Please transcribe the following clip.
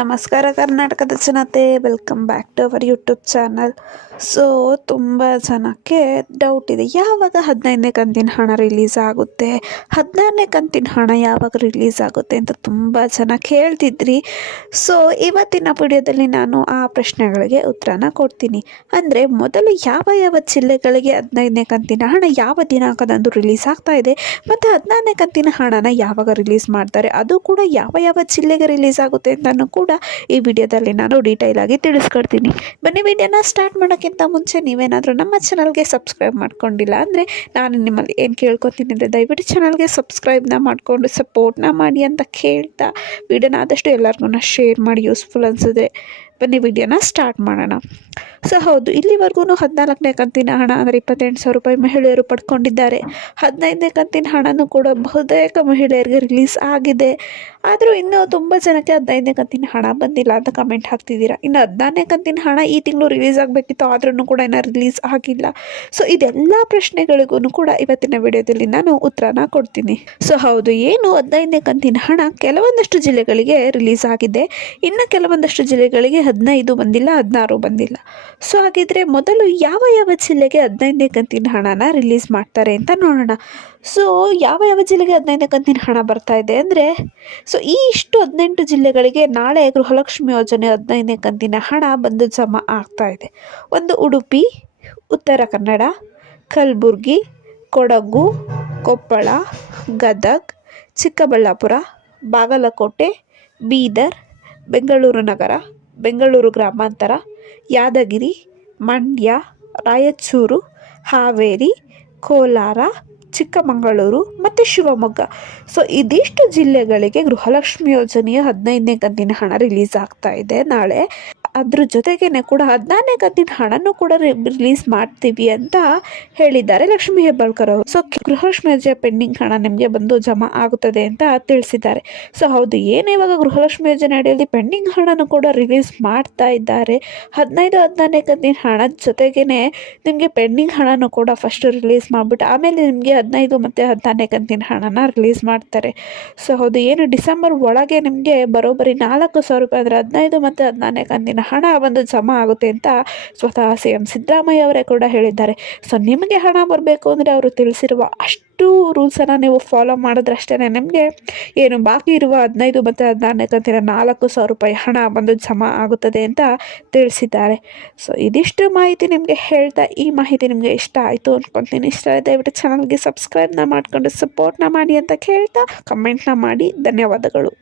ನಮಸ್ಕಾರ ಕರ್ನಾಟಕದ ಜನತೆ, welcome back to our YouTube channel. So ತುಂಬ ಜನಕ್ಕೆ ಡೌಟ್ ಇದೆ, ಯಾವಾಗ 15ನೇ ಕಂತಿನ ಹಣ ರಿಲೀಸ್ ಆಗುತ್ತೆ, 16ನೇ ಕಂತಿನ ಹಣ ಯಾವಾಗ ರಿಲೀಸ್ ಆಗುತ್ತೆ ಅಂತ ತುಂಬ ಜನ ಕೇಳ್ತಿದ್ರಿ. ಸೊ ಇವತ್ತಿನ ವಿಡಿಯೋದಲ್ಲಿ ನಾನು ಆ ಪ್ರಶ್ನೆಗಳಿಗೆ ಉತ್ತರನ ಕೊಡ್ತೀನಿ. ಅಂದರೆ ಮೊದಲು ಯಾವ ಜಿಲ್ಲೆಗಳಿಗೆ 15ನೇ ಕಂತಿನ ಹಣ ಯಾವ ದಿನಾಂಕದಂದು ರಿಲೀಸ್ ಆಗ್ತಾ ಇದೆ ಮತ್ತು 16ನೇ ಕಂತಿನ ಹಣನ ಯಾವಾಗ ರಿಲೀಸ್ ಮಾಡ್ತಾರೆ, ಅದು ಕೂಡ ಯಾವ ಜಿಲ್ಲೆಗೆ ರಿಲೀಸ್ ಆಗುತ್ತೆ ಅಂತಲೂ ಕೂಡ ಈ ವಿಡಿಯೋದಲ್ಲಿ ನಾನು ಡೀಟೇಲ್ ಆಗಿ ತಿಳಿಸ್ಕೊಡ್ತೀನಿ. ಬನ್ನಿ, ವಿಡಿಯೋನ ಸ್ಟಾರ್ಟ್ ಮಾಡೋಕ್ಕಿಂತ ಮುಂಚೆ ನೀವೇನಾದರೂ ನಮ್ಮ ಚಾನಲ್ಗೆ ಸಬ್ಸ್ಕ್ರೈಬ್ ಮಾಡ್ಕೊಂಡಿಲ್ಲ ಅಂದರೆ ನಾನು ನಿಮ್ಮಲ್ಲಿ ಏನು ಕೇಳ್ಕೊತೀನಿ ಅಂದರೆ ದಯವಿಟ್ಟು ಚಾನಲ್ಗೆ ಸಬ್ಸ್ಕ್ರೈಬ್ನ ಮಾಡಿಕೊಂಡು ಸಪೋರ್ಟ್ನ ಮಾಡಿ ಅಂತ ಕೇಳ್ತಾ ವಿಡಿಯೋನ ಆದಷ್ಟು ಎಲ್ಲರಿಗೂ ಶೇರ್ ಮಾಡಿ, ಯೂಸ್ಫುಲ್ ಅನಿಸಿದ್ರೆ. ಬನ್ನಿ ವಿಡಿಯೋನ ಸ್ಟಾರ್ಟ್ ಮಾಡೋಣ. ಸೊ ಹೌದು, ಇಲ್ಲಿವರೆಗೂ 14ನೇ ಕಂತಿನ ಹಣ ಅಂದರೆ 28,000 ರೂಪಾಯಿ ಮಹಿಳೆಯರು ಪಡ್ಕೊಂಡಿದ್ದಾರೆ. 15ನೇ ಕಂತಿನ ಹಣನೂ ಕೂಡ ಬಹುತೇಕ ಮಹಿಳೆಯರಿಗೆ ರಿಲೀಸ್ ಆಗಿದೆ. ಆದರೂ ಇನ್ನೂ ತುಂಬ ಜನಕ್ಕೆ 15ನೇ ಕಂತಿನ ಹಣ ಬಂದಿಲ್ಲ ಅಂತ ಕಮೆಂಟ್ ಹಾಕ್ತಿದ್ದೀರಾ. ಇನ್ನು 16ನೇ ಕಂತಿನ ಹಣ ಈ ತಿಂಗಳು ರಿಲೀಸ್ ಆಗಬೇಕಿತ್ತು, ಆದ್ರೂ ಕೂಡ ಇನ್ನೂ ರಿಲೀಸ್ ಆಗಿಲ್ಲ. ಸೊ ಇದೆಲ್ಲ ಪ್ರಶ್ನೆಗಳಿಗೂ ಕೂಡ ಇವತ್ತಿನ ವಿಡಿಯೋದಲ್ಲಿ ನಾನು ಉತ್ತರನ ಕೊಡ್ತೀನಿ. ಸೊ ಹೌದು, ಏನು 15ನೇ ಕಂತಿನ ಹಣ ಕೆಲವೊಂದಷ್ಟು ಜಿಲ್ಲೆಗಳಿಗೆ ರಿಲೀಸ್ ಆಗಿದೆ, ಇನ್ನು ಕೆಲವೊಂದಷ್ಟು ಜಿಲ್ಲೆಗಳಿಗೆ 15 ಬಂದಿಲ್ಲ, 16 ಬಂದಿಲ್ಲ. ಸೊ ಹಾಗಿದ್ರೆ ಮೊದಲು ಯಾವ ಜಿಲ್ಲೆಗೆ 15ನೇ ಕಂತಿನ ಹಣನ ರಿಲೀಸ್ ಮಾಡ್ತಾರೆ ಅಂತ ನೋಡೋಣ. ಸೊ ಯಾವ ಜಿಲ್ಲೆಗೆ 15ನೇ ಕಂತಿನ ಹಣ ಬರ್ತಾ ಇದೆ ಅಂದರೆ, ಸೊ ಈ 18 ಜಿಲ್ಲೆಗಳಿಗೆ ನಾಳೆ ಗೃಹಲಕ್ಷ್ಮಿ ಯೋಜನೆ 15ನೇ ಕಂತಿನ ಹಣ ಬಂದು ಜಮಾ ಆಗ್ತಾ ಇದೆ. ಒಂದು ಉಡುಪಿ, ಉತ್ತರ ಕನ್ನಡ, ಕಲಬುರಗಿ, ಕೊಡಗು, ಕೊಪ್ಪಳ, ಗದಗ್, ಚಿಕ್ಕಬಳ್ಳಾಪುರ, ಬಾಗಲಕೋಟೆ, ಬೀದರ್, ಬೆಂಗಳೂರು ನಗರ, ಬೆಂಗಳೂರು ಗ್ರಾಮಾಂತರ, ಯಾದಗಿರಿ, ಮಂಡ್ಯ, ರಾಯಚೂರು, ಹಾವೇರಿ, ಕೋಲಾರ, ಚಿಕ್ಕಮಗಳೂರು ಮತ್ತು ಶಿವಮೊಗ್ಗ. ಸೊ ಇದಿಷ್ಟು ಜಿಲ್ಲೆಗಳಿಗೆ ಗೃಹಲಕ್ಷ್ಮಿ ಯೋಜನೆಯ 15ನೇ ಕಂತಿನ ಹಣ ರಿಲೀಸ್ ಆಗ್ತಾ ಇದೆ ನಾಳೆ. ಅದ್ರ ಜೊತೆಗೇ ಕೂಡ 16ನೇ ಕಂತಿನ ಹಣನೂ ಕೂಡ ರಿಲೀಸ್ ಮಾಡ್ತೀವಿ ಅಂತ ಹೇಳಿದ್ದಾರೆ ಲಕ್ಷ್ಮೀ ಹೆಬ್ಬಾಳ್ಕರ್ ಅವರು. ಸೊ ಗೃಹಲಕ್ಷ್ಮಿ ಯೋಜನೆ ಪೆಂಡಿಂಗ್ ಹಣ ನಿಮಗೆ ಬಂದು ಜಮಾ ಆಗುತ್ತದೆ ಅಂತ ತಿಳಿಸಿದ್ದಾರೆ. ಸೊ ಹೌದು, ಏನು ಇವಾಗ ಗೃಹಲಕ್ಷ್ಮಿ ಯೋಜನೆ ಅಡಿಯಲ್ಲಿ ಪೆಂಡಿಂಗ್ ಹಣನೂ ಕೂಡ ರಿಲೀಸ್ ಮಾಡ್ತಾ ಇದ್ದಾರೆ. 16ನೇ ಕಂತಿನ ಹಣದ ಜೊತೆಗೇ ನಿಮಗೆ ಪೆಂಡಿಂಗ್ ಹಣನೂ ಕೂಡ ಫಸ್ಟ್ ರಿಲೀಸ್ ಮಾಡಿಬಿಟ್ಟು ಆಮೇಲೆ ನಿಮಗೆ 15 ಮತ್ತು 16ನೇ ಕಂತಿನ ಹಣನ ರಿಲೀಸ್ ಮಾಡ್ತಾರೆ. ಸೊ ಹೌದು, ಏನು ಡಿಸೆಂಬರ್ ಒಳಗೆ ನಿಮಗೆ ಬರೋಬ್ಬರಿ 4,000 ರೂಪಾಯಿ ಅಂದರೆ 15 ಮತ್ತು 16ನೇ ಕಂತಿನ ಹಣ ಬಂದು ಜಮಾ ಆಗುತ್ತೆ ಅಂತ ಸ್ವತಃ CM ಸಿದ್ದರಾಮಯ್ಯ ಅವರೇ ಕೂಡ ಹೇಳಿದ್ದಾರೆ. ಸೊ ನಿಮಗೆ ಹಣ ಬರಬೇಕು ಅಂದರೆ ಅವರು ತಿಳಿಸಿರುವ ಅಷ್ಟು ರೂಲ್ಸನ್ನು ನೀವು ಫಾಲೋ ಮಾಡಿದ್ರಷ್ಟೇ ನಿಮಗೆ ಏನು ಬಾಕಿ ಇರುವ 15 ಮತ್ತು 16ನೇ ಕಂತಿನ 4,000 ರೂಪಾಯಿ ಹಣ ಬಂದು ಜಮಾ ಆಗುತ್ತದೆ ಅಂತ ತಿಳಿಸಿದ್ದಾರೆ. ಸೊ ಇದಿಷ್ಟು ಮಾಹಿತಿ ನಿಮಗೆ ಹೇಳ್ತಾ, ಈ ಮಾಹಿತಿ ನಿಮಗೆ ಇಷ್ಟ ಆಯಿತು ಅಂದ್ಕೊತೀನಿ. ಇಷ್ಟ ಆಯಿತು ದಯವಿಟ್ಟು ಚಾನಲ್ಗೆ ಸಬ್ಸ್ಕ್ರೈಬ್ನ ಮಾಡಿಕೊಂಡು ಸಪೋರ್ಟ್ನ ಮಾಡಿ ಅಂತ ಕೇಳ್ತಾ ಕಮೆಂಟ್ನ ಮಾಡಿ. ಧನ್ಯವಾದಗಳು.